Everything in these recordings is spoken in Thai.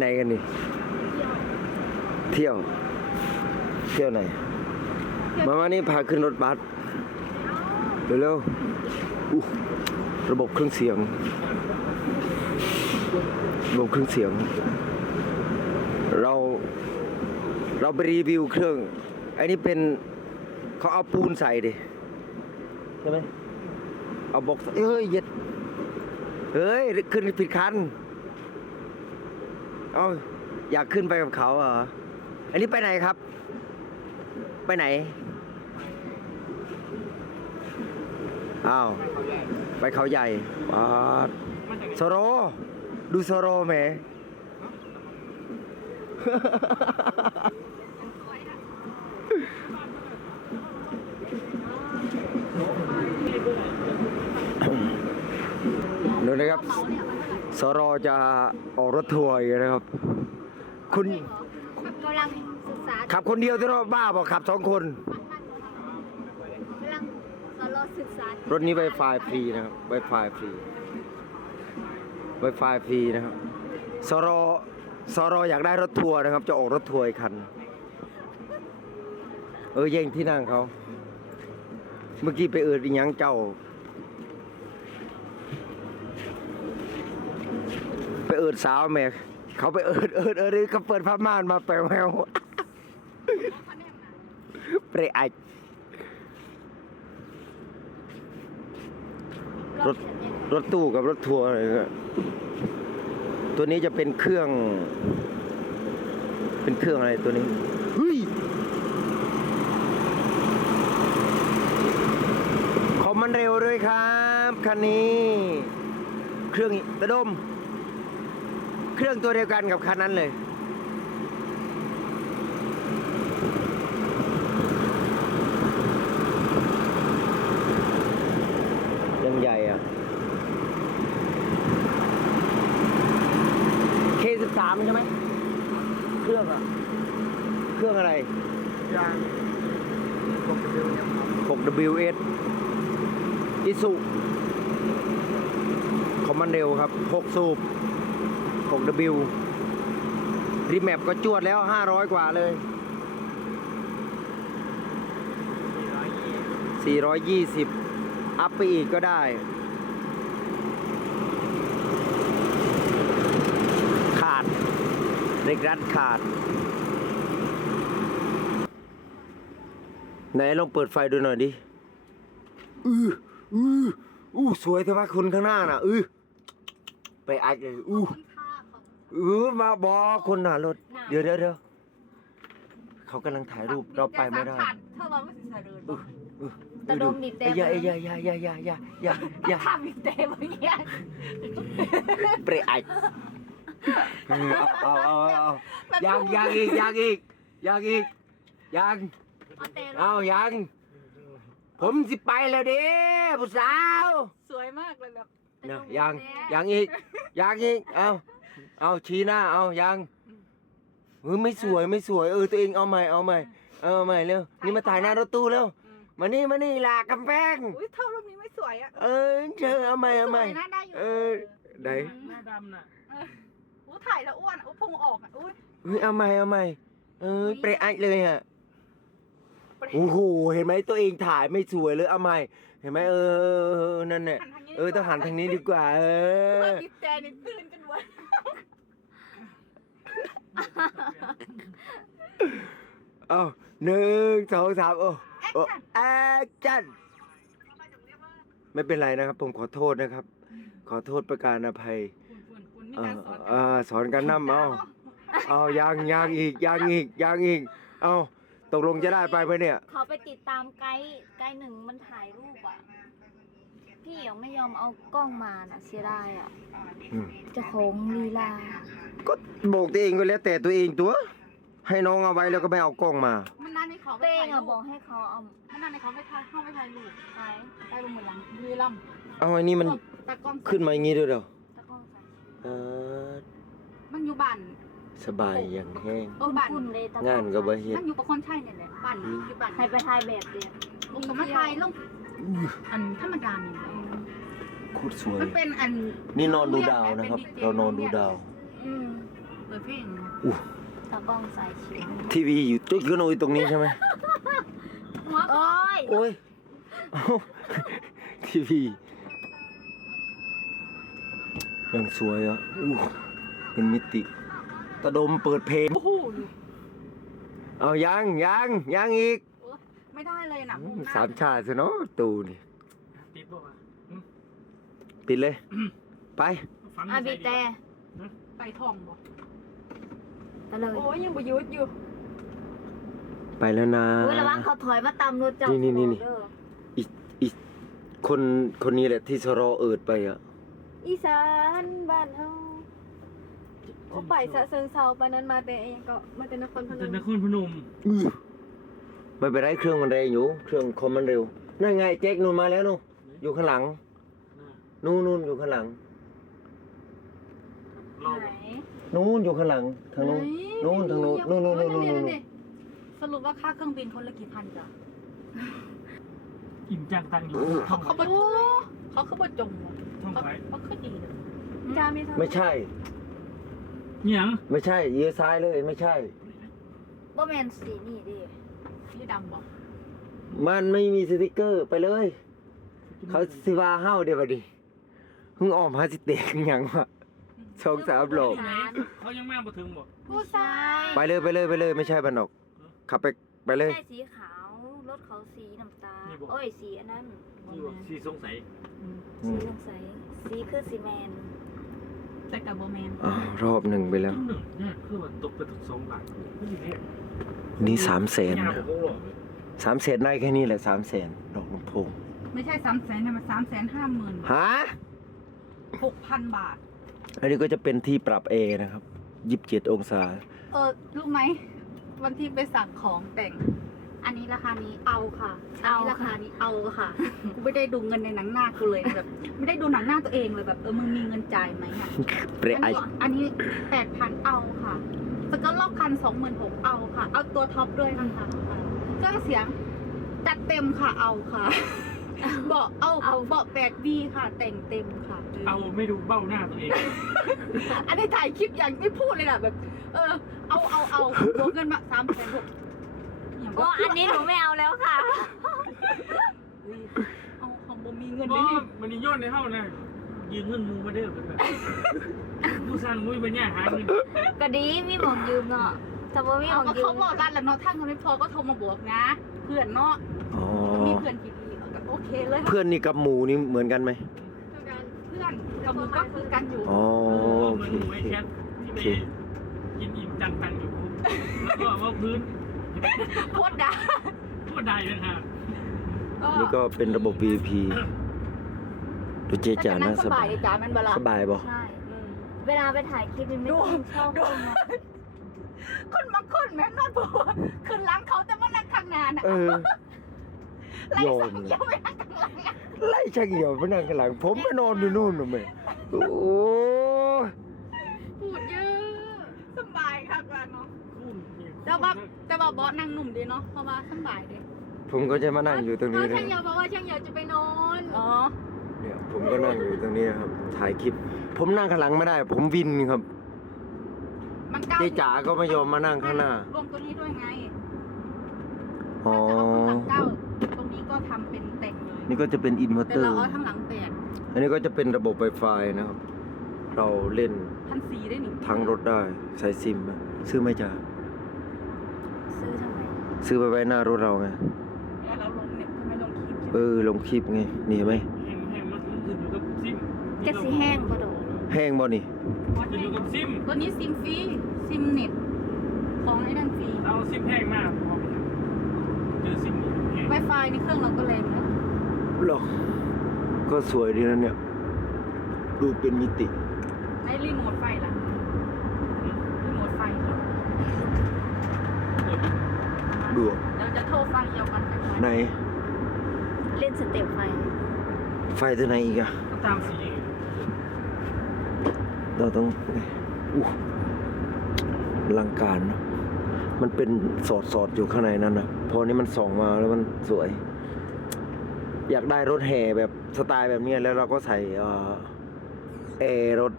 ไหนกันนี่ เที่ยว เที่ยวไหน มามานี่พาขึ้นรถบัสเร็วๆอู้ระบบเครื่องเสียง ระบบเครื่องเสียง เราเราไปรีวิวเครื่อง อันนี้เป็นเขาเอาปูนใส่ดิใช่ไหมเอาบอกใส่เฮ้ยเย็ดเฮ้ย ขึ้นผิดคัน เอาอยากขึ้นไปกับเขาเหรอ อันนี้ไปไหนครับ ไปไหน อ้าว ไปเขาใหญ่ปาดโซโร ดูโซโรไหม ดูนะครับ สรอจะออกรถทัวร์อีกนะครับ คุณกำลังศึกษาขับคนเดียวที่รอบบ้าบอกขับสองคน กำลังกำลังศึกษารถนี้ Wi-Fi ฟรีนะครับ Wi-Fi ฟรี Wi-Fi ฟรีนะครับสรอสรออยากได้รถทัวร์นะครับ จะออกรถทัวร์อีกคัน เออแย่งที่นั่งเขา เมื่อกี้ไปเอิดอีหยังเจ้า ไปเอิดสาวแม่เขาไปเอิดเอิดเอิดเขาเปิดผ้าม่านมาแปลวแววเปรไอรถรถตู้กับรถทัวร์อะไรเงี้ยตัวนี้จะเป็นเครื่อง เป็นเครื่องอะไรตัวนี้เฮ้ยคอมมันเร็วด้วยครับ คันนี้ เครื่องระดม เครื่องตัวเดียวกันกับคันนั้นเลย ยังใหญ่อะ K13 ใช่ไหม เครื่องอะ เครื่องอะไร ยางกบเร็วเนี่ยครับ 6WS อิสุคอมมันเร็วครับ 6 สูบ 6W รีแมปก็จวดแล้ว 500 กว่าเลย 420 อัพไปอีกก็ได้ ขาดเด็กรัดขาด ไหนลองเปิดไฟดูหน่อยดิ อืออืออู้สวยแต่ว่าคนข้างหน้าน่ะ อือไปอัดเลย อู้ ค่าของอือมาบอกคนหน้ารถ เดี๋ยวเดี๋ยวเดี๋ยวเขากำลังถ่ายรูปเราไปไม่ได้เธอเราไม่สิสะเดินอืออือตะดมบีบแต่เอ้ยอย่าเอ้ยอย่าอย่าอย่าอย่าอย่าอย่าอย่าทำอีกเต็มอย่างเงี้ยเปรอัดเอาเอาเอาเอายังยังอีกยังอีกยังอีกยังเอาแต่เอายังผมสิไปแล้วเด้ผู้สาว สวยมากเลยแบบนะยังยังอีกยังอีกเอา เอาชี้หน้าเอายังเออไม่สวยไม่สวยเออตัวเองเอาใหม่เอาใหม่เอาใหม่เร็วนี่มาถ่ายหน้ารถตู้เร็วมานี่มานี่ลากกำแพงอุ้ยเท่ารูปนี้ไม่สวยอะเออเจอเอาใหม่เอาใหม่สวยนะได้อยู่เออไหนหน้าดำน่ะอู้ถ่ายแล้วอ้วนอู้พุงออกอะอุ้ยเฮ้ยเอาใหม่เอาใหม่เออเปรอะเลยอะโอ้โหเห็นไหมตัวเองถ่ายไม่สวยเลยเอาใหม่เห็นไหมเออนั่นแหละหันทางนี้เออต้องหันทางนี้ดีกว่า เอเพื่ออบีบแต่นี่ตื่นกันวัน เอาหนึ่งสองสามโอ้โอ้แอคชั่นไม่เป็นไรนะครับ ผมขอโทษนะครับ ขอโทษประการอภัยคุณคุณมีเอ่การอสอนเอ่อสอนกันน้ำเอาเอายังยังอีกยังอีกยังอีก เอาตกลงจะได้ไปไหมเนี่ย เขาไปติดตามไกด์ไกด์หนึ่งมันถ่ายรูปอะ พี่ยังไม่ยอมเอากล้องมาน่ะเสียดายอะอืมเจะของลีลา ก็บอกตัวเองก็แล้วแต่ตัวเองตัว ให้น้องเอาไว้แล้วก็ไม่เอากล้องมา มันนั่นในเขาเต้งอะอะบอกให้เขาเอามันนั่นในเขาไม่ถ่ายเข้าไม่ถ่ายรูปไปถ่ายรูปเหมือนหลังบุรีรัมย์เอาไอ้นี่มันตากล้องขึ้นมาอย่างนี้ด้วยเหรอตะกล้องใส่เออมันอยู่บ้าน สบายอย่างแห้ง เออบ้านคุณเลยตะกล้งานก็บ่เฮ็ด มันอยู่ประคนชัยเนี่ยแหละบ้านอยู่บ้านให้ไปถ่ายแบบเดียวลงกับมาถ่ายลงอันธรรมดานี่แหละโคตรสวย มันเป็นอันนี่นอนดูดาวนะครับ เรานอนดูดาว อืมปิดเพลงอู้ตากล้องสายชิวทีวีอยู่จุ๊กกระโนยตรงนี้ใช่ไหมหัวโอ้ยโอ้ยเอ้าทีวียังสวยอะอู้เป็นมิติ ตะดมเปิดเพลง โอ้โหเอายังยังยังอีกไม่ได้เลยนะอืมุมมหน้สามชาติสิเนาะตูนี่ติดบ่วะปิดเลย ไป ฟังอาบีแต่ไปทองบ่ไปเลยโอ้ยยังประยุทธ์อยู่ไปแล้วนะเว้ยระวังเขาถอยมาตามรถเจ้านี่นี่นี่นี่เด้ออีอีคนคนนี้แหละที่สรอเอิดไปอะ อีสานบ้านเฮา โอ้ไปสะเซิงเซาปานนั้นมาแต่เองก็มาแต่นครพนแต่มนครพนมอื้อไม่เป็นไรเครื่องมันเร็วอยู่ เครื่องคอมมันเร็วนั่นไงแจ็คนู่นมาแล้วนู่นอยู่ข้างหลัง นู่นนู่นอยู่ข้างหลัง เราไหนนู่นอยู่ข้างหลังทางนู้น นู่นทางนู้นนู่นนู่นนู่นนู่นนู่น สรุปว่าค่าเครื่องบินคนละกี่พันจ้ะอิ่มจังตังอยู่ท่เขาองเขาบ่เขาคือบ่จงว่ะท่องเขาไว้เขาคือดีเลยจามีเท่าไม่ใช่ เนี่ยงไม่ใช่เยื้อซ้ายเลยไม่ใช่ บ่แมนสีนี่ดิพี่ดำบอกมันไม่มีสติกเกอร์ไปเลย เขาสิว่าเฮ้าเดี๋ยวบัดนี้เพิ่งออกมาสิเตะกันหยังวะสองสามโลกไหนเขายังมาบ่ถึงบ่ผู้ชายไปเลยไปเลยไปเลย ไม่ใช่บันดอกขับไปไปเลย ใช่สีขาว รถเขาสีน้ำตาลโอ้ยสีอันนั้นที่ว่าสีสงสัย อืสีมสงสัยสีคือสีแมน แต่กับโบแมนอ่ารอบหนึ่งไปแล้วหนึ่งเนี่ยคือว่าตกไปถึงสองบาทไม่ดีแน่นี่สามแสนยานะผมก็หลอกเลยสามแสนได้แค่นี้แหละสามแสนดอกลำโพงไม่ใช่สามแสนนะมันสามแสนห้าหมื่นฮะหกพันบาท อันนี้ก็จะเป็นที่ปรับเอนะครับยี่สิบเจ็ดองศา เออรู้ไหมวันที่ไปสั่งของแต่ง อันนี้ราคานี้เอาค่ะอันนี้ราคานี้เอาค่ะ กูไม่ได้ดูเงินในหนังหน้ากูเลยแบบ ไม่ได้ดูหนังหน้าตัวเองเลยแบบเออมึงมีเงินจ่ายไหมอะเปรไออันนี้แปดพันเอาค่ะสก็รอบคันสองหมื่นหกเอาค่ะ เอาตัวท็อปด้วยนะคะเครื่องเสียงจัดเต็มค่ะเอาค่ะเบาะเอาเบาะแปดบีค่ะ แต่งเต็มค่ะ เอาไม่ดูเบ้าหน้าตัวเอง อันนี้ถ่ายคลิปอย่างไม่พูดเลยนะแบบ เออ เอาเอาเอารวมเงินมาสามแสนหกอย่าง ก็อันนี้หนูไม่เอาแล้วค่ะ เอาของบ่มีเงินบ่ได้นี่มันนี่ย้อนในเฮานะยืมเงินมูมาเด้อเป็นแบบผู้สร้างมุ้ยเป็นเนี่ยหาเงินก็ดีมีหมองยืมเนาะแต่ว่ามีหเอามองก็ยืเขามบอกกันแหละเนาะถ้าเงินไม่พอก็โทรมาบอกนะ เพื่อนเนาะอ๋อมีเพื่อนที่ดีเอาก็โอเคเลยค่ะเพื่อนนี่กับหมูนี่เหมือนกันไหมเพื่อนกับมึงก็คือกันอยู่อ๋อโอเหมืเคอนหมูโอไอ้เคแคทที่ไปกินอิ่มจังตังอยู่แล้วก็ว่าพื้น โคตรด่าโคตรได้เลยค่ะนี่ก็เป็นระบบ VIP ดูเจจ๋านะสบายดีจ้ามันเวลาสบายบ่ใช่เวลาไปถ่ายคลิปมันไม่ต้องชอบดูคนนะคนบางคนแม่นอนบอกว่าขึ้นหล้างเขาแต่ว่านั่งข้างหน้าน่ะเออ ไล่โยสันกเลยเยี่ยวไปนั่งข้างหลังอะไล่ชักเหี่ยวไปนั่งข้างหลัง ผมไปนอนอยู่นู่นน่ะแม่โอ้พูดเยอะสบายค่ะกันเนาะคู่มี แต่ว่าแต่ว่าบอสนั่งหนุ่มดีเนาะเพราะว่าสบายดีผมก็จะมานั่งอยู่ตรงเอนี้อนะช่างเหยาบอกว่าช่างเหยาจะไปนอนอ๋อเนี่ยผมก็นั่งอยู่ตรงนี้นะครับถ่ายคลิป ผมนั่งข้างหลังไม่ได้ ผมวินครับมันก้าวเจ๊จ๋าก็ไม่ยอมมานั่งข้างหน้ารวมตัวนี้ด้วยไงอ๋อถ้าจะเอาข้างหลังเก้าตรงนี้ก็ทำเป็นแต่งเลยนี่ก็จะเป็นอินเวอร์แต่เตอเราร์เอาทั้งหลังแปดอันนี้ก็จะเป็นระบบ Wi-Fi นะครับ เราเล่นพันสีได้หนิทั้งรถได้ใส่ซิมอะซื้อไหม่จ้า ซื้อทำไมซื้อไปไว้หน้ารถเราไง แล้วเราลงเน็ตทำไมลงคลิปเออลงคลิปไงนี่เห็นไหมแห้งแห้งมันขึ้นอยู่กับซิมจะสีแห้งก็โดดแห้งบ่นี่ขึ้นอยู่กับซิม ตัวนี้ซิมฟรีซิมเน็ตของไอ้นั่นฟรีเอาซิมแห้งมากพอเจอซิมแห้งไวไฟนี่เครื่องเราก็แรงนะหรอก็สวยดีนะเนี่ย ดูเป็นมิติไอ้รีโมทไฟล่ะรีโมทไฟ ดูเราจะโทรฟังเยียวกันกันไหนเล่นสเต็ปไฟไฟตัวไหนอีกอะก็ตามสีเราต้องอู้อลังการเนอะมันเป็นสอดสอดๆอยู่ข้างในนั้นนะพอนี้มันส่องมาแล้วมันสวย อยากได้รถแห่แบบสไตล์แบบเนี้ยแล้วเราก็ใส่เอ่อแอร์รถ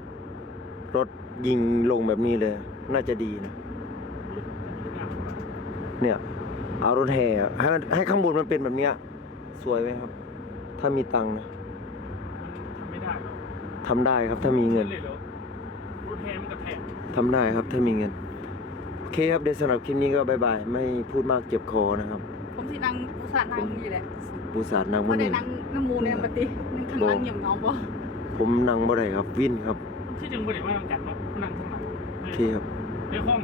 รถยิงลงแบบนี้เลย น่าจะดีนะ เนี่ย เอารถแห่ให้มันให้ข้างบนมันเป็นแบบเนี้ย สวยไหมครับ ถ้ามีตังค์นะทำไม่ได้หรอกทำได้ครับ ถ้ามีเงิน เลยเหรอรถแฮมันกระแทก ทำได้ครับถ้ามีเงิน โอเคครับเดี๋ยวสำหรับคลิปนี้ก็บายบาย ไม่พูดมากเจ็บคอนะครับ ผมสินั่งอุตส่าห์นั่งนี่แหละปูสาดนางบ่มุได้นีนั่งน้ำมูเนี่ยปฏินั่งข้างหล่างเหยียบน้องบ่ ผมนั่งบ่ได้ครับ วินครับ ที่จึงบริวารทำกันเนาะนั่งข้างหลังโอเคครับ ในห้อง